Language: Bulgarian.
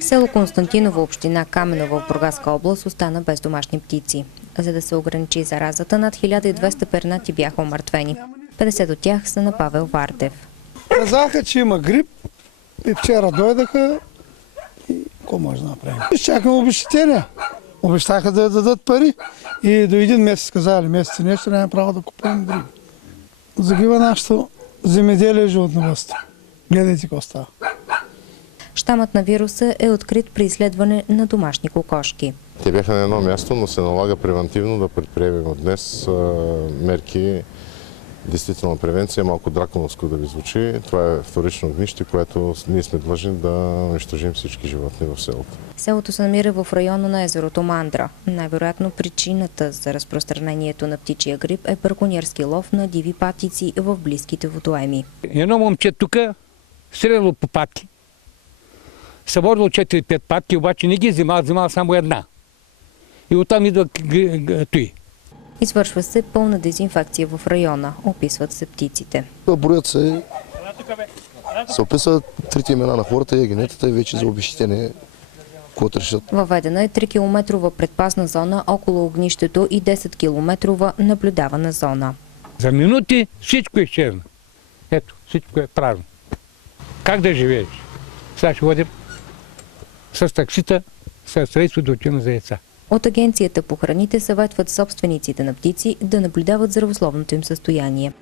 Село Константиново, община Каменово в Бургаска област, остана без домашни птици. За да се ограничи заразата, над 1200 пернати бяха умъртвени. 50 от тях са на Павел Вардев. Казаха, че има грип и вчера дойдаха и какво може да направим? Чакаме обещетения. Обещаха да дадат пари и до един месец казали, месец и нещо няма право да купуваме грип. Загива нашето земеделие и животновъдство. Гледайте какво става. Щамът на вируса е открит при изследване на домашни кокошки. Те бяха на едно място, но се налага превентивно да предприемем от днес мерки. Действително превенция, малко драконовско да ви звучи. Това е вторично огнище, което ние сме длъжни да унищожим всички животни в селото. Селото се намира в района на езерото Мандра. Най-вероятно причината за разпространението на птичия грип е браконьерски лов на диви патици в близките водоеми. Едно момче тук стреляло по патки. Съборило 4-5 патки, обаче не ги взимал само една. И оттам идва той. Извършва се пълна дезинфекция в района, описват се птиците. Броят се описват трите имена на хората и генетата и вече за обезщетение, което решат. Въведена е 3-километрова предпазна зона около огнището и 10-километрова наблюдавана зона. За минути всичко е изчезна. Ето, всичко е празно. Как да живееш? Сега ще ходим с таксита, с средство да отиваме за яйца. От Агенцията по храните съветват собствениците на птици да наблюдават здравословното им състояние.